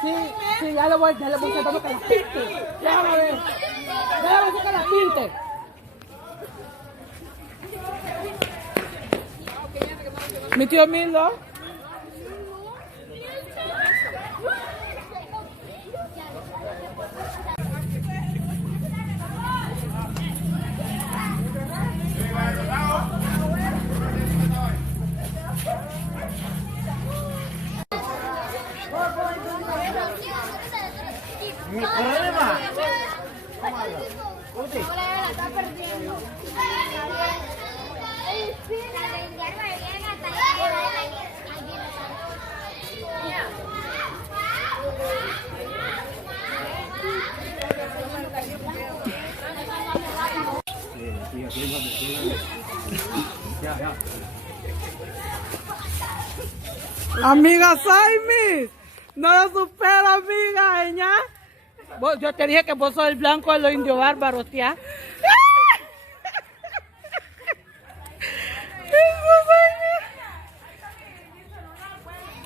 Sí, sí, ya le voy sentando que las pinte. Déjame ver. Déjame ver que las pinte. Mi tío Mildo. Mi problema. La está perdiendo. Amiga Saimi, no lo supera, amiga, ¿ya? Yo te dije que vos sos el blanco de los indios bárbaros, tía.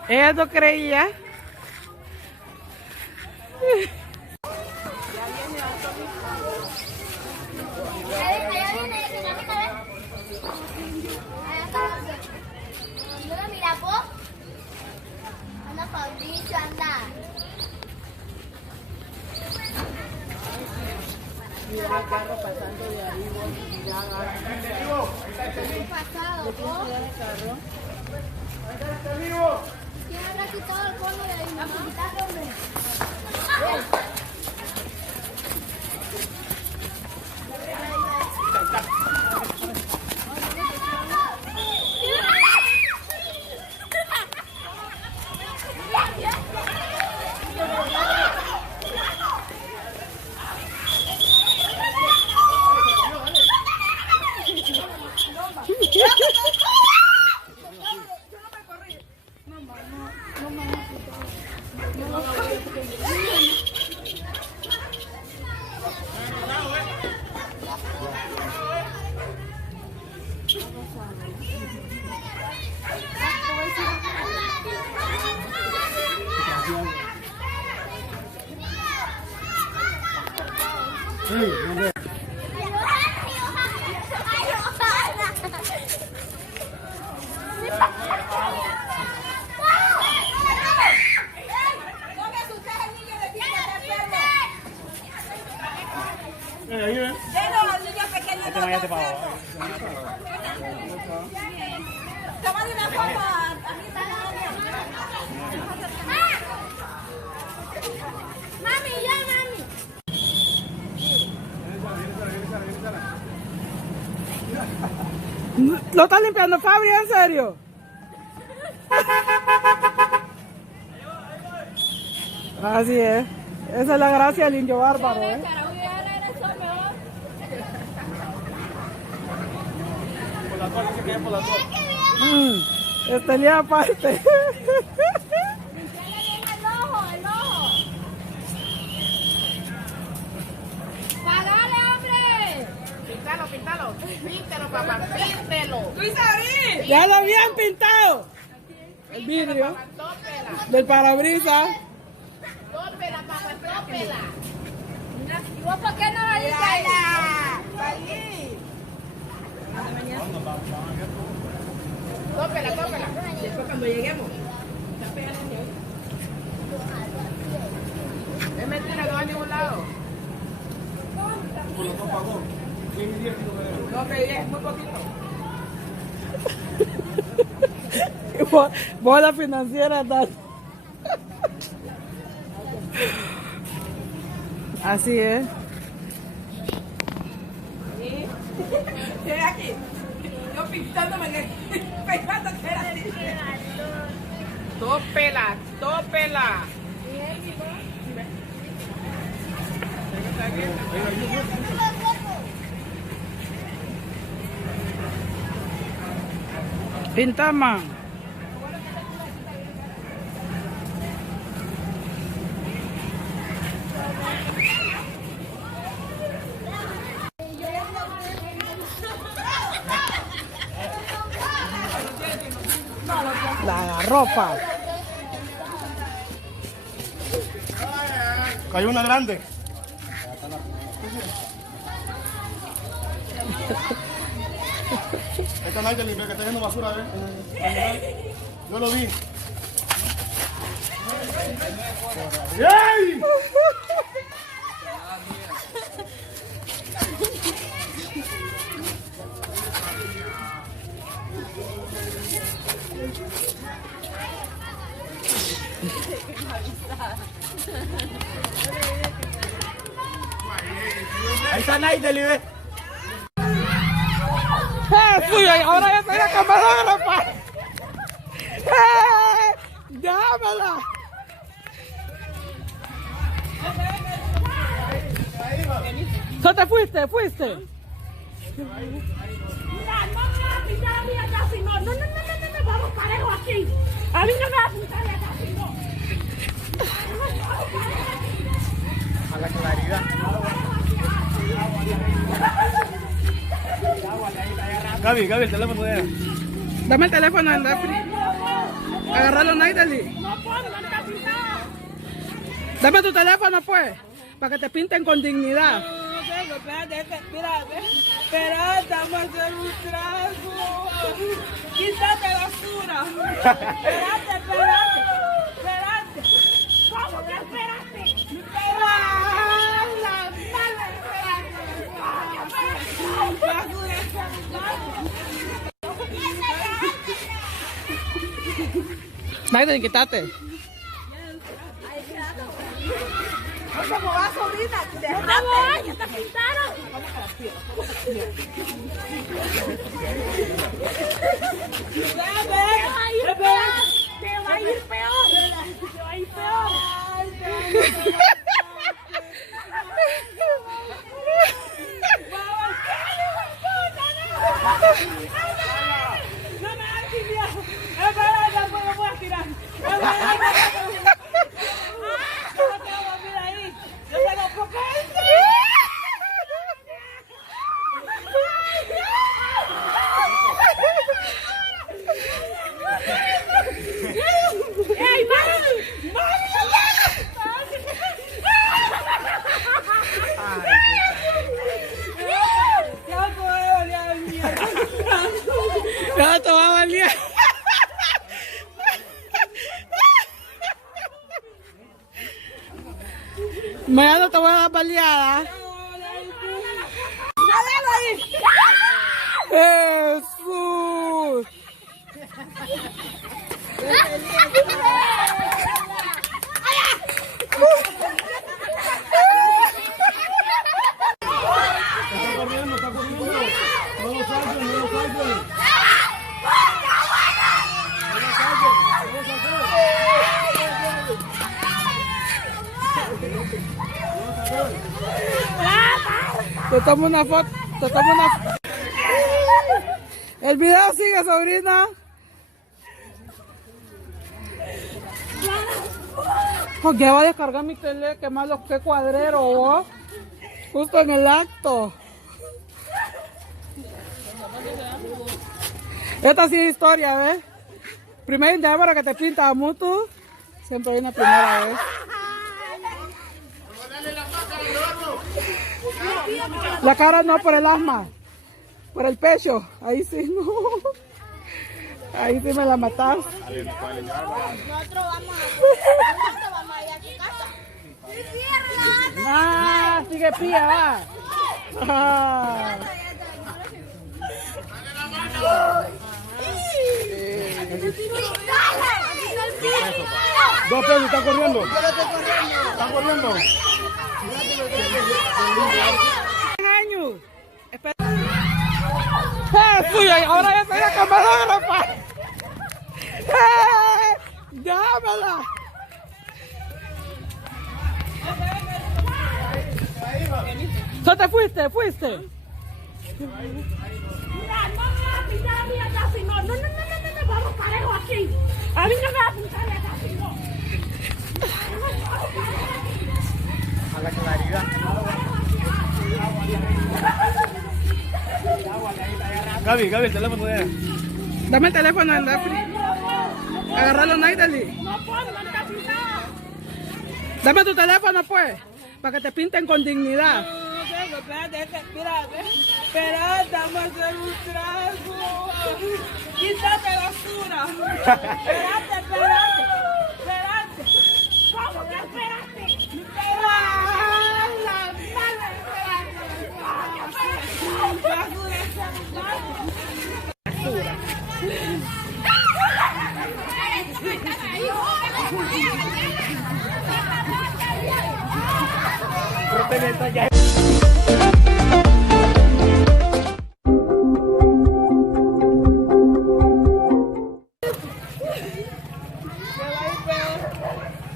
Ella no creía. Mira, vos. Anda, Fabricio, anda. Mira el carro pasando de ahí, vos. Pasado, vos. ¿Quién habrá quitado el fondo de ahí? Vamos a quitarlo, hombre. ¿Lo está limpiando Fabri, en serio? Así es. Esa es la gracia del indio bárbaro, ¿eh? Este día aparte. Píntalo. Píntelo, papá. Píntelo. Ya lo habían pintado. El vidrio del parabrisas. Tópela, papá, tópela. ¿Y vos por qué no la dices ahí? Tópela. Después cuando lleguemos. Es mentira, no va a ningún lado. No, pedí, es muy poquito. Vos la financiera tal. Así es. Mira aquí. Yo pintándome pensando que era así. Tópela. Pintama. La ropa. Cayó una grande. Esta Naita limpia que está haciendo basura, ¿eh? Yo lo vi. ¡Ey! Ahí está Naideli, ¿ves? Fui, ahora ya estoy la camarógrafa. ¡Dámela! ¿So te fuiste? ¿Fuiste? Mira, no me vas a pintar a mí acá, si no. No, vamos parejo aquí. A mí no me vas a pintar acá, si no. A la claridad. Gaby, el teléfono de ella. Dame el teléfono, anda. Agárralo, Naideli. No puedo, no está pintado. Dame tu teléfono, pues, para que te pinten con dignidad. Espérate, vamos a hacer un trago. Quítate basura. Espérate. ¿Cómo que esperaste? Naideli, quítate. ¿Cómo vas a subir? ¡Déjame! ¡Ya te pintaron! ¡Te va a ir peor! No me hagas miedo. Espérate, no puedo tirar. No te va a valer. Mañana te voy a dar baleada. Jesús. Está corriendo. No lo saquen. Te tomo una foto. El video sigue, sobrina. Porque va a descargar mi tele, que malo que cuadrero, vos. Justo en el acto. Esta sí es historia, ¿ves? Primera indígena que te pinta a mutu. Siempre hay una primera vez. La cara no, por el asma. Por el pecho. Ahí sí, no. Ahí sí me la matas. Nosotros vamos a ir a tu casa. Ah, sigue pía, va. Ah. Dos pesos, está corriendo. Está corriendo. Años. Espera. Fui, ahora ya estoy la camarógrafa. Dámela. ¿So te fuiste? Mira, no me vas a pintar a mí acá, si no. No, vamos parejo aquí. A mí no me vas a pintar acá, si no. A la claridad. Gaby, el teléfono de ella. Dame el teléfono, anda. Agárralo, Naideli. No puedo, no está pintado. Dame tu teléfono, pues, para que te pinten con dignidad. No tengo, espérate, espérate. Espérate, vamos a hacer un trago. Quítate basura. Espérate, espérate. Espérate. ¿Cómo que esperaste?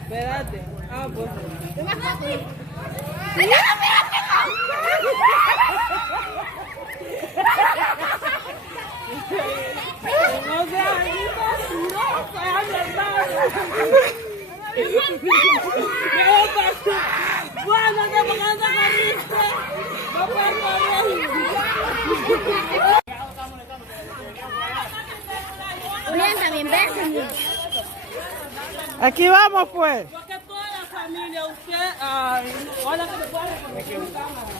Espérate. Ah, pues. No seas mentiroso, es mi hermano. ¿Qué pasó? Bueno, te pongas a corriste. No puedes correr. Oriéntame, imbécil. Aquí vamos, pues. Porque toda la familia, usted, ay, hola que te puede reconocer en cámara.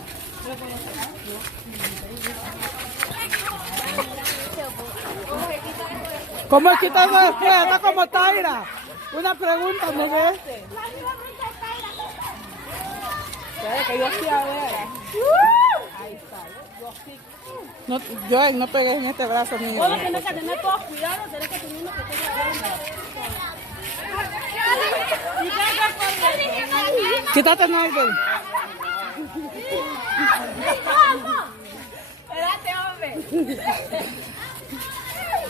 ¿Cómo es quitando después? Está como Taira. Una pregunta, ¿me ves? ¿Sabes que yo sí a ver? No, yo no pegué en este brazo mío. Vos tenés que tener todo cuidado, tenés que tener uno que tenga cuidado. Quítate, Norbert. Espérate, hombre.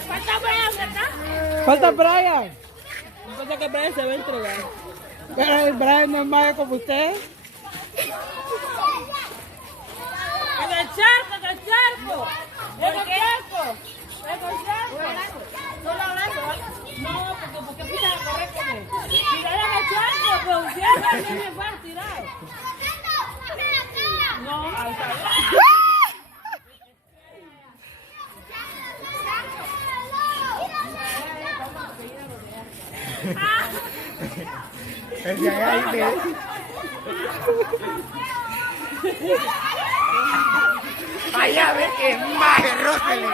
¿Cuántas veces está? Falta Brian. Entonces que Brian se va a entregar. Pero el Brian no es malo como usted. ¡En el charco, en el charco! ¡En el charco! ¡En el charco! Solo hablando, ¿vale? No, porque empiezan a correr con él. Tirar en el charco, pero siempre a mí me fue a tirar. No, ahí está. Allá ve que más, rótele.